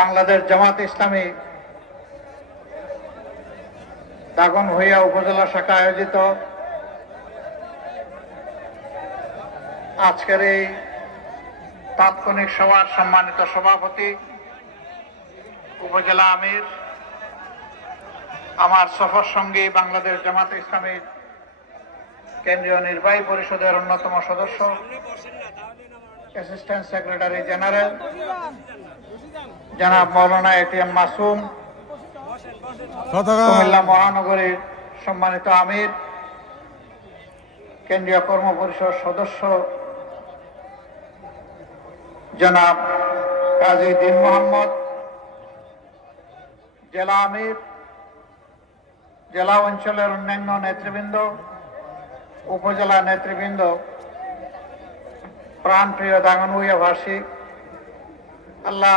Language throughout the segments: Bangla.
বাংলাদেশ জামাত ইসলামী দাগন ভূঁইয়া উপজেলা শাখা আয়োজিত। আজকের এই তাৎক্ষণিক সভার সম্মানিত সভাপতি, উপজেলা আমির, আমার সফর সঙ্গী বাংলাদেশ জামাত ইসলামীর কেন্দ্রীয় নির্বাহী পরিষদের অন্যতম সদস্য অ্যাসিস্ট্যান্ট সেক্রেটারি জেনারেল জনাব মৌলানা এটিএম মাসুম কুমিল্লা মহানগরীর সম্মানিত আমির কেন্দ্রীয় কর্ম পরিষদ সদস্য জনাব কাজী দিন মোহাম্মদ জেলা আমির জেলা অঞ্চলের অন্যান্য নেতৃবৃন্দ উপজেলা নেতৃবৃন্দ প্রাণপ্রিয় দাঙ্গনভূয়া ভাষী আল্লাহ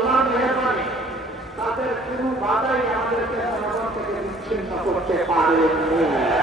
কিন্তু আল্লাহ মেহরবানি তাদের কোনো বাধাই আমাদেরকে থেকে বিচ্ছিন্ন করতে পারেনি।